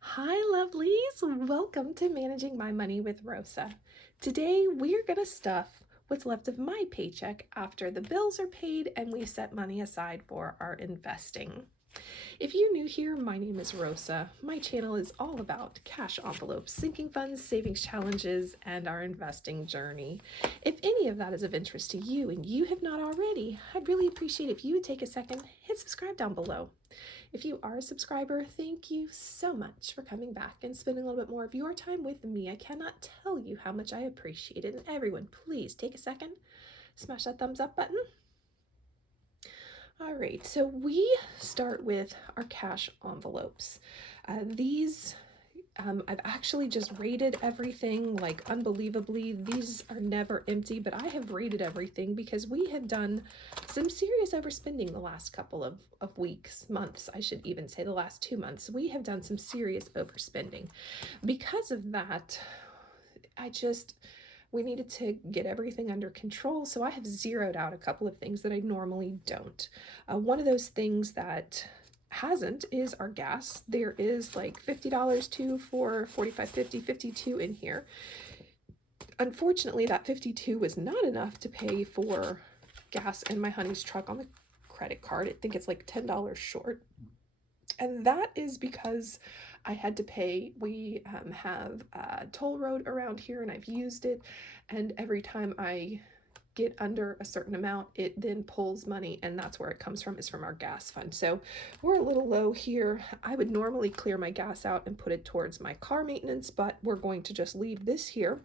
Hi, lovelies. Welcome to Managing My Money with Rosa. Today, we're going to stuff what's left of my paycheck after the bills are paid and we set money aside for our investing. If you're new here, my name is Rosa. My channel is all about cash envelopes, sinking funds, savings challenges, and our investing journey. If any of that is of interest to you and you have not already, I'd really appreciate if you would take a second, hit subscribe down below. If you are a subscriber, thank you so much for coming back and spending a little bit more of your time with me. I cannot tell you how much I appreciate it. And everyone, please take a second, smash that thumbs up button. All right, so we start with our cash envelopes. I've actually just rated everything, like unbelievably. These are never empty, but I have rated everything because we have done some serious overspending the last couple of weeks, months, I should even say the last 2 months. We have done some serious overspending. Because of that, we needed to get everything under control, so I have zeroed out a couple of things that I normally don't. One of those things that hasn't is our gas. There is like $50 to for 45, 50, 52 in here. Unfortunately, that 52 was not enough to pay for gas in my honey's truck on the credit card. I think it's like $10 short. And that is because I had to pay. We have a toll road around here and I've used it. And every time I get under a certain amount, it then pulls money, and that's where it comes from, is from our gas fund. So we're a little low here. I would normally clear my gas out and put it towards my car maintenance, but we're going to just leave this here.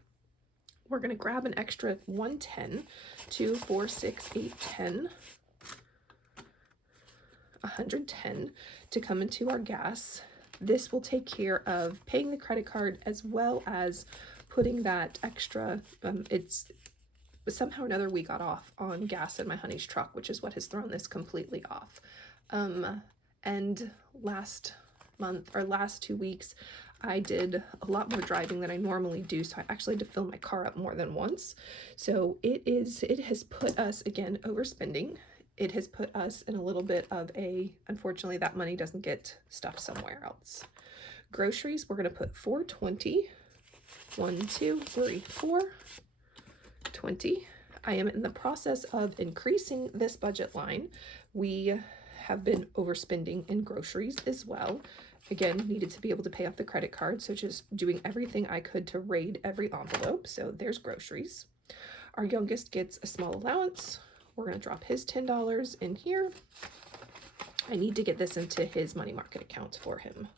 We're going to grab an extra 110, 2, 4, 6, 8, 10, 110 to come into our gas. This will take care of paying the credit card as well as putting that extra, somehow or another we got off on gas in my honey's truck, which is what has thrown this completely off. And last 2 weeks, I did a lot more driving than I normally do, so I actually had to fill my car up more than once. So it has put us, again, overspending. It has put us in a little bit of unfortunately, that money doesn't get stuffed somewhere else. Groceries, we're going to put 420. 1, 2, 3, 4, 20. I am in the process of increasing this budget line. We have been overspending in groceries as well. Again, needed to be able to pay off the credit card, so just doing everything I could to raid every envelope. So there's groceries. Our youngest gets a small allowance. We're going to drop his $10 in here. I need to get this into his money market account for him.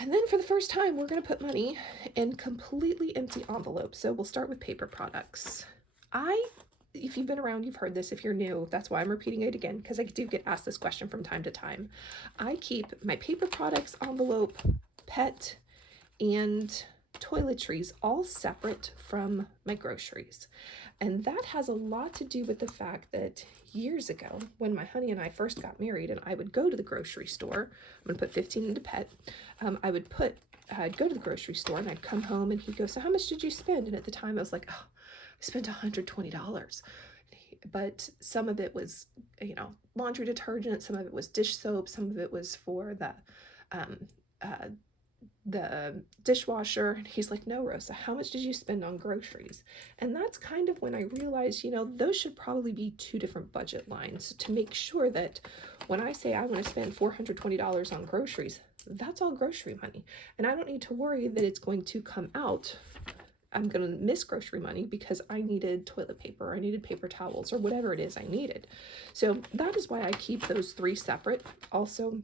And then for the first time, we're going to put money in completely empty envelopes. So we'll start with paper products. If you've been around, you've heard this. If you're new, that's why I'm repeating it again, because I do get asked this question from time to time. I keep my paper products envelope, pet, and toiletries all separate from my groceries. And that has a lot to do with the fact that years ago, when my honey and I first got married and I would go to the grocery store, I'm going to put 15 into pet, I'd go to the grocery store and I'd come home and he'd go, "So how much did you spend?" And at the time I was like, "Oh, I spent $120. But some of it was, laundry detergent, some of it was dish soap, some of it was for the dishwasher." And he's like, "No, Rosa, how much did you spend on groceries?" And that's kind of when I realized, those should probably be two different budget lines to make sure that when I say I want to spend $420 on groceries, that's all grocery money. And I don't need to worry that it's going to come out. I'm going to miss grocery money because I needed toilet paper, or I needed paper towels, or whatever it is I needed. So that is why I keep those three separate. Also,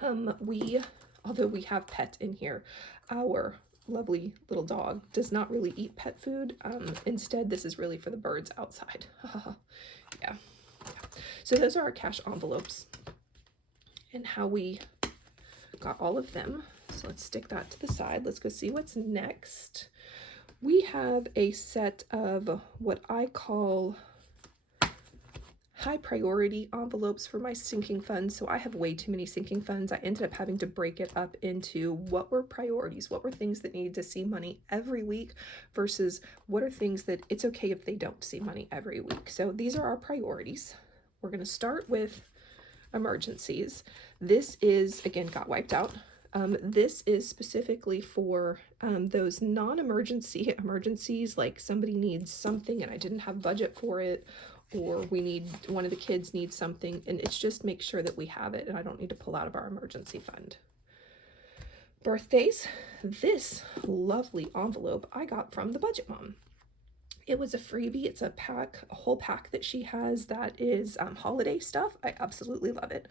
although we have pet in here, our lovely little dog does not really eat pet food. Instead, this is really for the birds outside. Yeah. So those are our cash envelopes and how we got all of them. So let's stick that to the side. Let's go see what's next. We have a set of what I call high priority envelopes for my sinking funds. So I have way too many sinking funds. I ended up having to break it up into what were priorities, what were things that needed to see money every week versus what are things that it's okay if they don't see money every week. So these are our priorities. We're going to start with emergencies. This is, again, got wiped out. This is specifically for those non-emergency emergencies, like somebody needs something and I didn't have budget for it, or one of the kids needs something, and it's just make sure that we have it and I don't need to pull out of our emergency fund. Birthdays, this lovely envelope I got from the Budget Mom. It was a freebie. It's a whole pack that she has that is holiday stuff. I absolutely love it.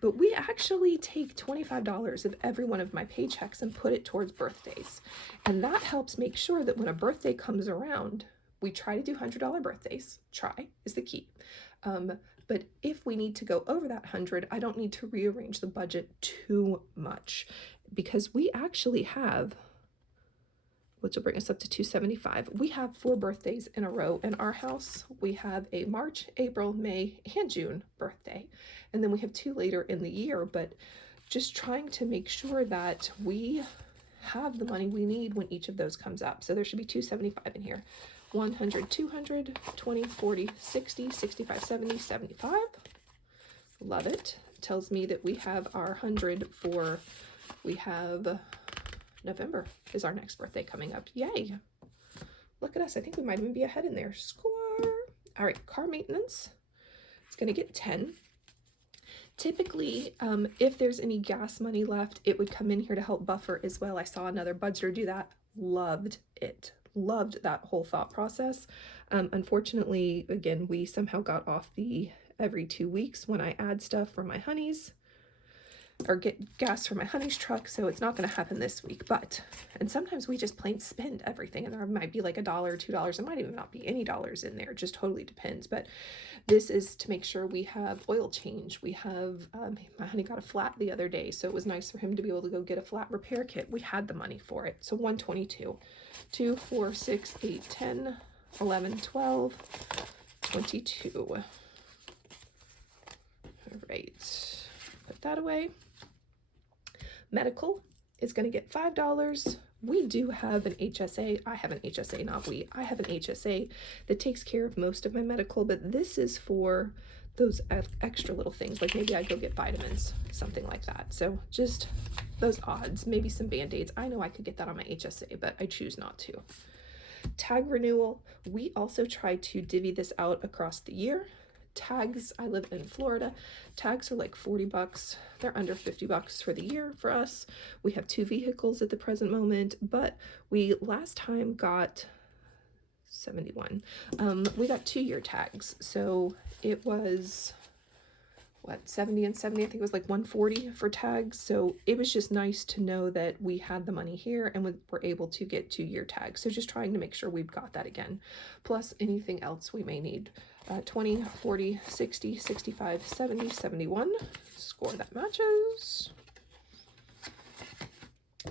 But we actually take $25 of every one of my paychecks and put it towards birthdays. And that helps make sure that when a birthday comes around, we try to do $100 birthdays. Try is the key. But if we need to go over that 100, I don't need to rearrange the budget too much, because we actually have, which will bring us up to 275. We have 4 birthdays in a row in our house. We have a March, April, May, and June birthday. And then we have 2 later in the year, but just trying to make sure that we have the money we need when each of those comes up. So there should be 275 in here. 100, 200, 20, 40, 60, 65, 70, 75. Love it. Tells me that we have our 100 for, we have November is our next birthday coming up. Yay. Look at us. I think we might even be ahead in there. Score. All right, car maintenance. It's going to get 10. Typically, if there's any gas money left, it would come in here to help buffer as well. I saw another budgeter do that. Loved it. Loved that whole thought process. Unfortunately, again, we somehow got off the every 2 weeks when I add stuff for my honeys, or get gas for my honey's truck, so it's not going to happen this week. But, and sometimes we just plain spend everything, and there might be like $1 or $2. It might even not be any dollars in there. It just totally depends. But this is to make sure we have oil change. We have, my honey got a flat the other day, so it was nice for him to be able to go get a flat repair kit. We had the money for it. So 122, 2, 4, 6, 8, 10, 11, 12, 22. All right, put that away. Medical is going to get $5. We do have an HSA. I have an HSA, not we. I have an HSA that takes care of most of my medical, but this is for those extra little things, like maybe I go get vitamins, something like that. So just those odds, maybe some Band-Aids. I know I could get that on my HSA, but I choose not to. Tag renewal, we also try to divvy this out across the year. Tags, I live in Florida. Tags are like $40. They're under $50 for the year for us. We have 2 vehicles at the present moment, but we last time got 71. We got 2-year tags. So it was what, 70 and 70, I think it was like 140 for tags. So it was just nice to know that we had the money here and we're able to get 2-year tags. So just trying to make sure we've got that again, plus anything else we may need. 20, 40, 60, 65, 70, 71. Score that matches.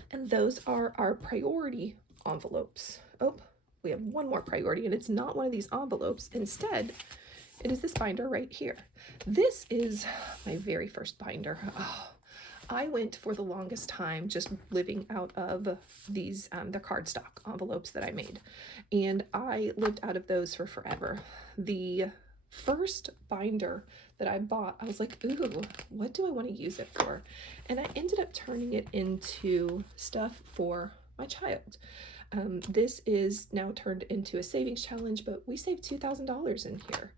And those are our priority envelopes. Oh, we have one more priority, and it's not one of these envelopes. Instead, it is this binder right here. This is my very first binder. Oh, I went for the longest time just living out of these, they're cardstock envelopes that I made. And I lived out of those for forever. The first binder that I bought, I was like, ooh, what do I want to use it for? And I ended up turning it into stuff for my child. This is now turned into a savings challenge, but we saved $2,000 in here.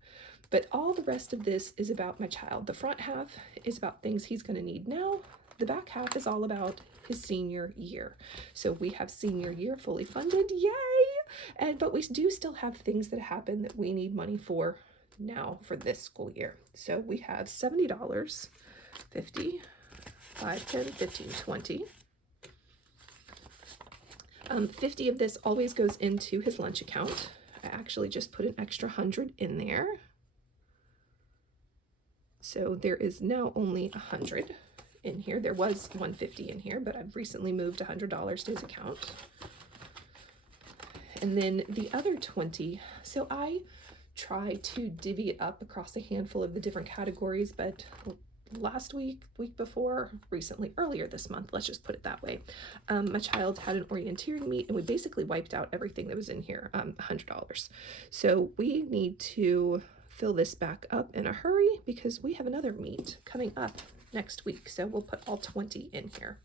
But all the rest of this is about my child. The front half is about things he's going to need now. The back half is all about his senior year. So we have senior year fully funded, yay! But we do still have things that happen that we need money for now for this school year. So we have $70, 50, 5, 10, 15, 20. 50 of this always goes into his lunch account. I actually just put an extra 100 in there. So there is now only 100 in here. There was 150 in here, but I've recently moved $100 to his account. And then the other 20, so I try to divvy it up across a handful of the different categories, but last week, week before, recently, earlier this month, let's just put it that way, my child had an orienteering meet and we basically wiped out everything that was in here, $100. So we need to fill this back up in a hurry because we have another meet coming up next week. So we'll put all 20 in here.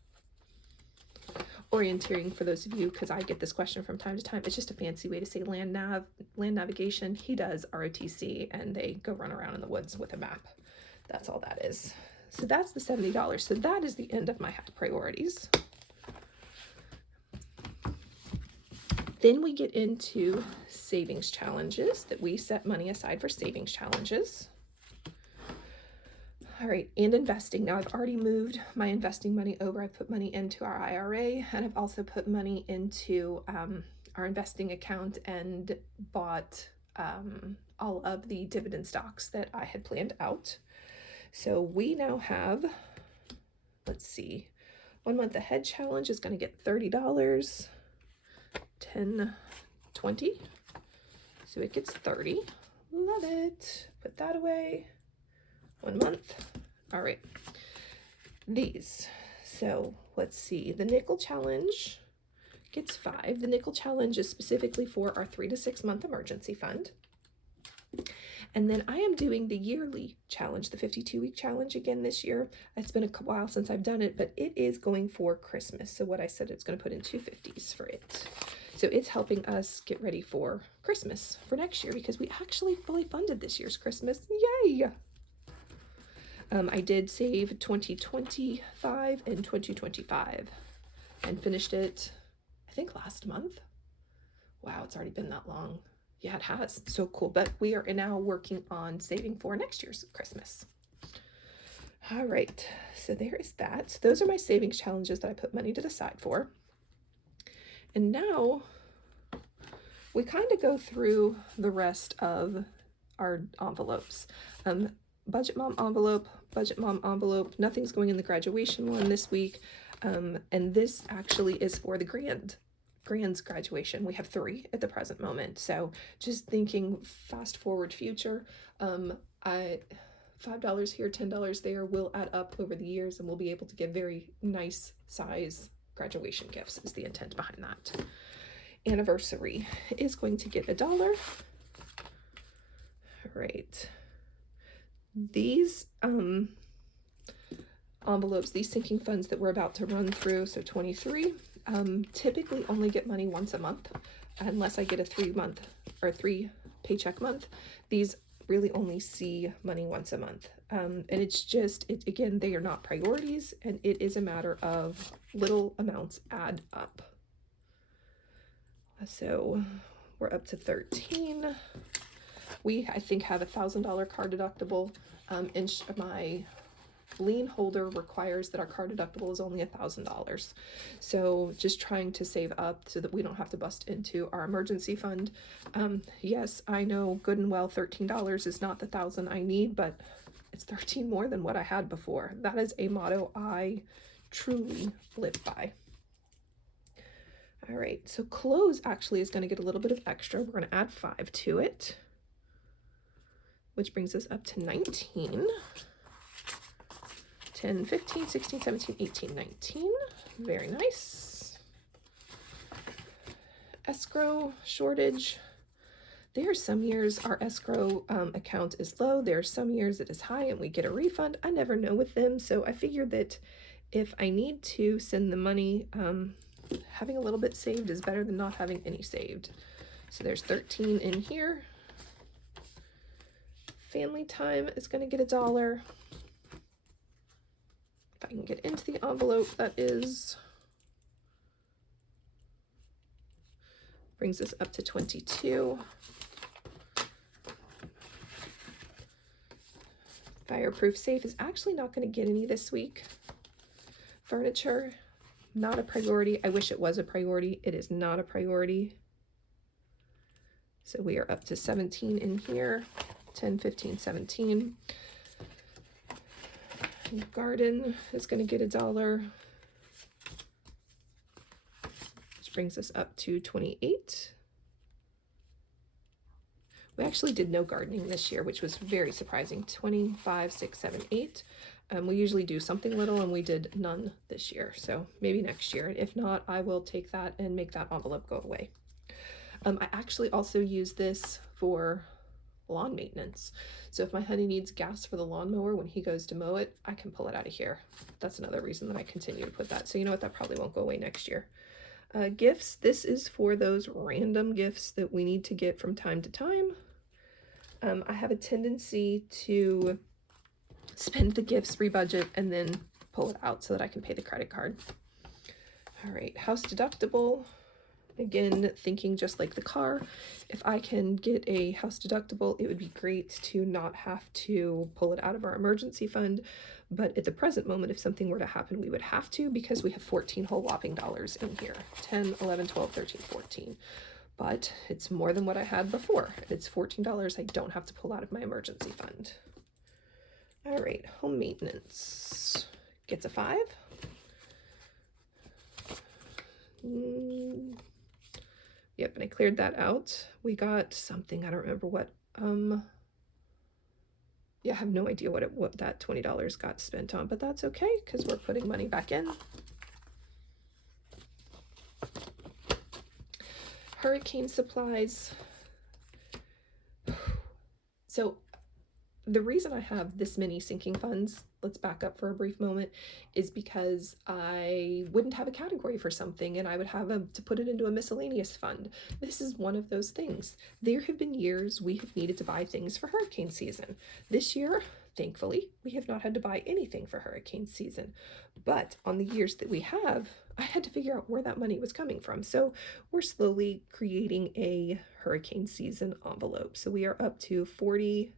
orienteering for those of you, because I get this question from time to time. It's just a fancy way to say land navigation. He does ROTC, and they go run around in the woods with a map. That's all that is. So that's the $70. So that is the end of my high priorities. Then we get into savings challenges, that we set money aside for savings challenges. All right, and investing. Now I've already moved my investing money over. I've put money into our IRA, and I've also put money into our investing account and bought all of the dividend stocks that I had planned out. So we now have, let's see, 1 month ahead challenge is going to get $30, 10, 20. So it gets 30. Love it. Put that away. 1 month. All right. These. So let's see. The nickel challenge gets 5. The nickel challenge is specifically for our 3 to 6 month emergency fund. And then I am doing the yearly challenge, the 52-week challenge again this year. It's been a while since I've done it, but it is going for Christmas. So what I said, it's going to put in 250s for it. So it's helping us get ready for Christmas for next year, because we actually fully funded this year's Christmas. Yay! I did save 2025 and 2025 and finished it, I think, last month. Wow, it's already been that long. Yeah, it has. So cool. But we are now working on saving for next year's Christmas. All right. So there is that. So those are my savings challenges that I put money to the side for. And now we kind of go through the rest of our envelopes. Budget mom envelope. Nothing's going in the graduation one this week. And this actually is for the Grand's graduation. We have 3 at the present moment. So just thinking fast forward future, $5 here, $10 there will add up over the years, and we'll be able to give very nice size graduation gifts is the intent behind that. Anniversary is going to get $1. All right. These envelopes, these sinking funds that we're about to run through, so 23, typically only get money once a month, unless I get a 3-month or 3 paycheck month. These really only see money once a month. And it's just, again, they are not priorities, and it is a matter of little amounts add up. So we're up to 13. We, I think, have $1,000 card deductible. My lien holder requires that our card deductible is only $1,000. So just trying to save up so that we don't have to bust into our emergency fund. Yes, I know good and well $13 is not the $1,000 I need, but it's 13 more than what I had before. That is a motto I truly live by. All right, so clothes actually is going to get a little bit of extra. We're going to add 5 to it, which brings us up to 19. 10, 15, 16, 17, 18, 19. Very nice. Escrow shortage. There are some years our escrow account is low. There are some years it is high and we get a refund. I never know with them. So I figured that if I need to send the money, having a little bit saved is better than not having any saved. So there's 13 in here. Family time is going to get $1. If I can get into the envelope, that is, brings us up to 22. Fireproof safe is actually not going to get any this week. Furniture, not a priority. I wish it was a priority. It is not a priority. So we are up to 17 in here. 10, 15, 17. Garden is going to get $1, which brings us up to 28. We actually did no gardening this year, which was very surprising. 25, 6, 7, 8. We usually do something little, and we did none this year. So maybe next year. If not, I will take that and make that envelope go away. I actually also use this for lawn maintenance. So if my honey needs gas for the lawnmower when he goes to mow it, I can pull it out of here. That's another reason that I continue to put that. So you know what, that probably won't go away next year. Gifts, this is for those random gifts that we need to get from time to time. I have a tendency to spend the gifts, rebudget, and then pull it out so that I can pay the credit card. All right, house deductible. Again, thinking just like the car, if I can get a house deductible, it would be great to not have to pull it out of our emergency fund. But at the present moment, if something were to happen, we would have to, because we have 14 whole whopping dollars in here. 10, 11, 12, 13, 14. But it's more than what I had before. It's $14 I don't have to pull out of my emergency fund. All right, home maintenance gets a 5. Yep, and I cleared that out. We got something, I don't remember what. Yeah, I have no idea what that $20 got spent on, but that's okay because we're putting money back in. Hurricane supplies. So the reason I have this many sinking funds, let's back up for a brief moment, is because I wouldn't have a category for something and I would have to put it into a miscellaneous fund. This is one of those things. There have been years we have needed to buy things for hurricane season. This year, thankfully, we have not had to buy anything for hurricane season. But on the years that we have, I had to figure out where that money was coming from. So we're slowly creating a hurricane season envelope. So we are up to $43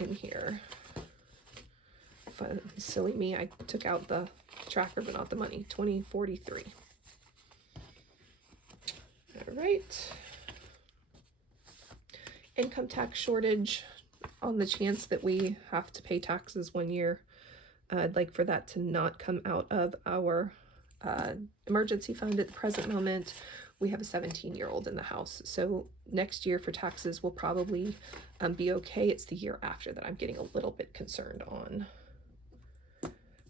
in here. Silly me, I took out the tracker but not the money. $20.43. All right. Income tax shortage. On the chance that we have to pay taxes one year, I'd like for that to not come out of our emergency fund at the present moment. We have a 17-year-old in the house, so next year for taxes will probably be okay. It's the year after that I'm getting a little bit concerned on.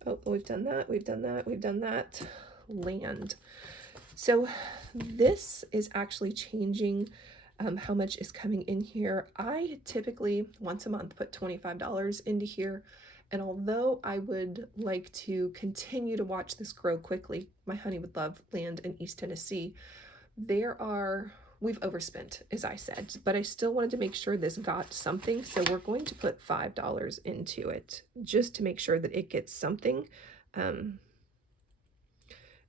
Oh, we've done that, we've done that, we've done that. Land. So this is actually changing how much is coming in here. I typically once a month put $25 into here. And although I would like to continue to watch this grow quickly, my honey would love land in East Tennessee. We've overspent, as I said, but I still wanted to make sure this got something. So we're going to put $5 into it just to make sure that it gets something. And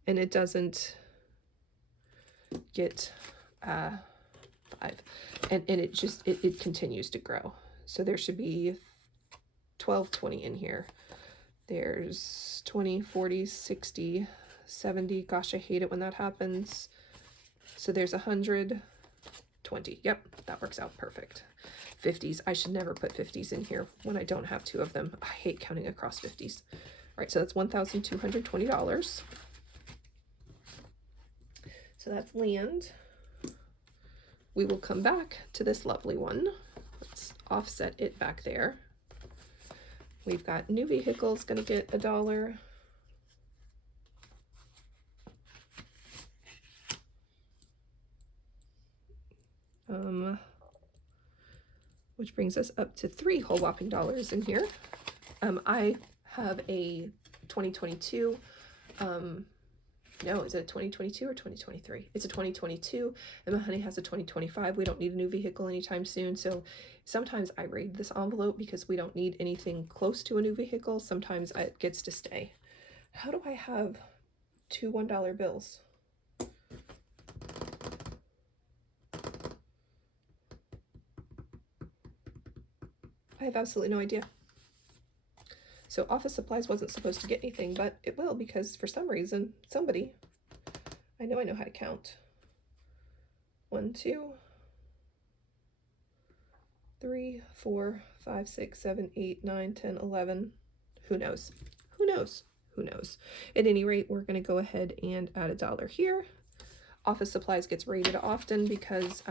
it doesn't get 5. And it continues to grow. So there should be 12, 20 in here. There's 20, 40, 60, 70. Gosh, I hate it when that happens. So there's 120. Yep, that works out perfect. 50s. I should never put 50s in here when I don't have 2 of them. I hate counting across 50s. All right, so that's $1,220. So that's land. We will come back to this lovely one. Let's offset it back there. We've got new vehicles going to get $1. Which brings us up to 3 whole whopping dollars in here. I have a 2022, no, is it a 2022 or 2023? It's a 2022, and my honey has a 2025. We don't need a new vehicle anytime soon, so sometimes I raid this envelope because we don't need anything close to a new vehicle. Sometimes it gets to stay. How do I have 2 $1 bills? I have absolutely no idea. So office supplies wasn't supposed to get anything, but it will because for some reason, somebody, I know how to count. 1, 2, 3, 4, 5, 6, 7, 8, 9, 10, 11. Who knows? Who knows? Who knows? At any rate, we're going to go ahead and add $1 here. Office supplies gets rated often because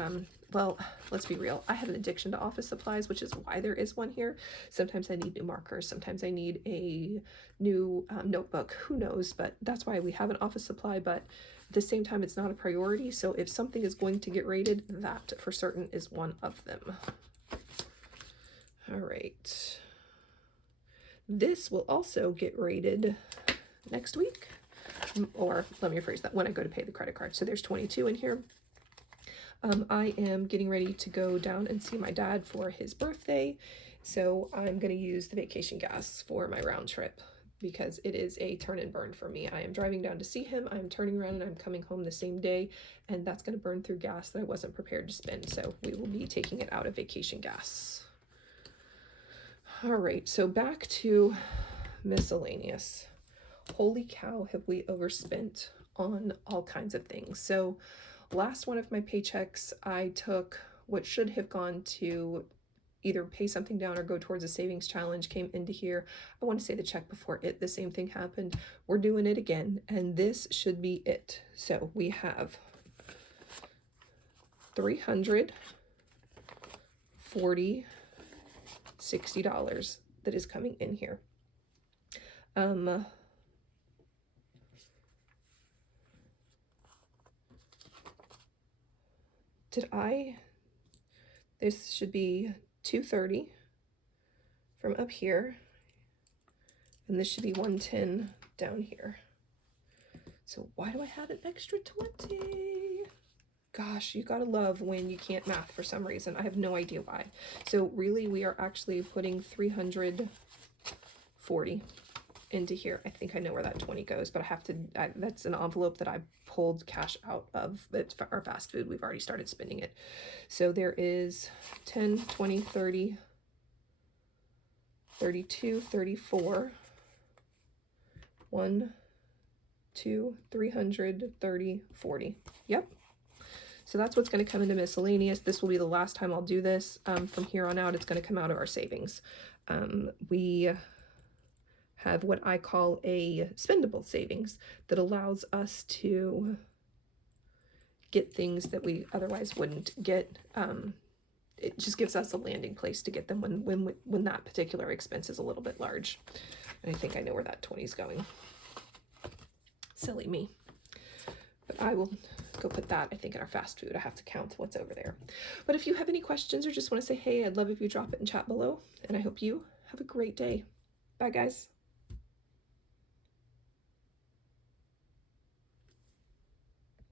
well, let's be real. I have an addiction to office supplies, which is why there is one here. Sometimes I need new markers. Sometimes I need a new notebook. Who knows? But that's why we have an office supply. But at the same time, it's not a priority. So if something is going to get rated, that for certain is one of them. All right. This will also get rated next week. Or let me rephrase that, when I go to pay the credit card. So there's 22 in here. I am getting ready to go down and see my dad for his birthday. So I'm going to use the vacation gas for my round trip because it is a turn and burn for me. I am driving down to see him. I'm turning around and I'm coming home the same day. And that's going to burn through gas that I wasn't prepared to spend. So we will be taking it out of vacation gas. All right. So back to miscellaneous. Holy cow, have we overspent on all kinds of things. So last one of my paychecks, I took what should have gone to either pay something down or go towards a savings challenge, came into here. I want to say the check before it, the same thing happened. We're doing it again, and this should be it. So we have $340, $60 that is coming in here. This should be 230 from up here, and this should be 110 down here. So why do I have an extra 20? Gosh, you gotta love when you can't math for some reason. I have no idea why. So really we are actually putting 340 into here. I think I know where that 20 goes, but I have to, that's an envelope that I pulled cash out of. It's our fast food. We've already started spending it. So there is 10, 20, 30, 32, 34, 1, 2, 330, 40. Yep. So that's what's going to come into miscellaneous. This will be the last time I'll do this. From here on out, it's going to come out of our savings. We have what I call a spendable savings that allows us to get things that we otherwise wouldn't get. It just gives us a landing place to get them when that particular expense is a little bit large. And I think I know where that 20 is going. Silly me. But I will go put that, I think, in our fast food. I have to count what's over there. But if you have any questions or just want to say hey, I'd love if you drop it in chat below. And I hope you have a great day. Bye, guys.